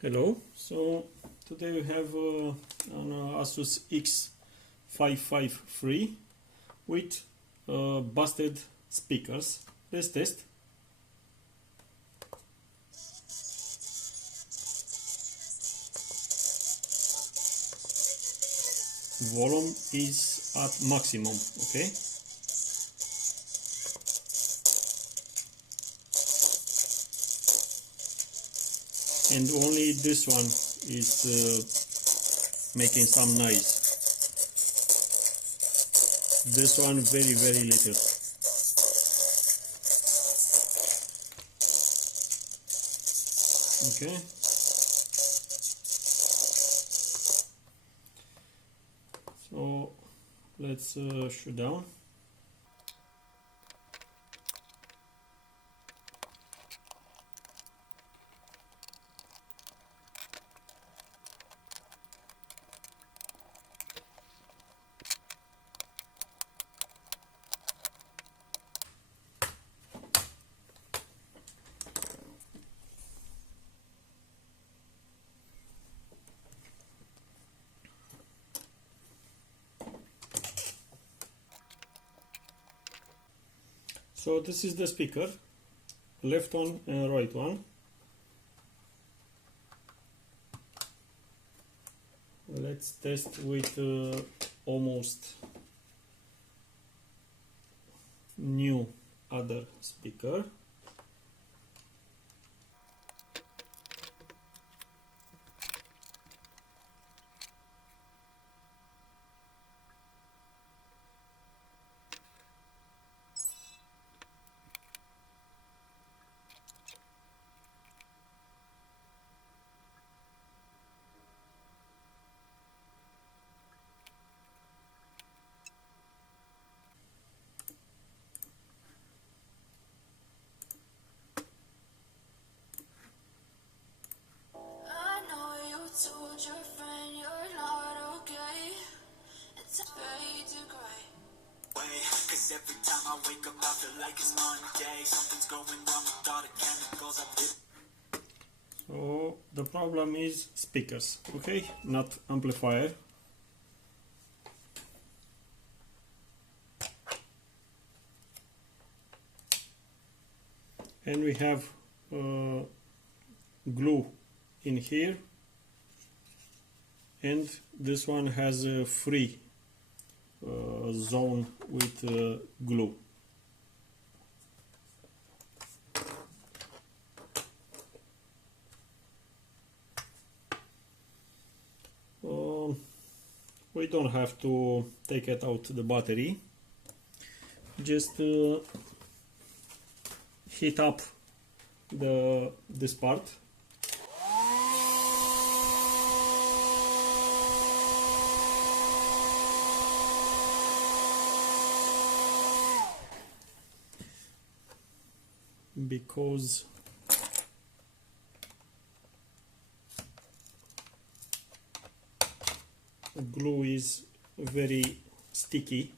Hello, so today we have an Asus X553 with busted speakers. Let's test. Volume is at maximum, okay? And only this one is making some noise. This one very little. Okay. So let's shoot down. So this is the speaker, left one and right one. Let's test with almost new other speaker. Every time I wake up I feel like it's Monday. Something's going wrong with all the chemicals I've hit. So the problem is speakers, okay, not amplifier. And we have glue in here, and this one has a free zone with glue. We don't have to take it out the battery, just heat up this part. Because the glue is very sticky.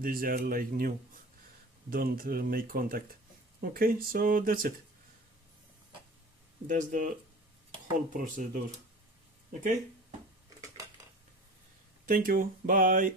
These are like new, don't make contact. Okay, so that's it. That's the whole procedure. Okay, thank you, bye.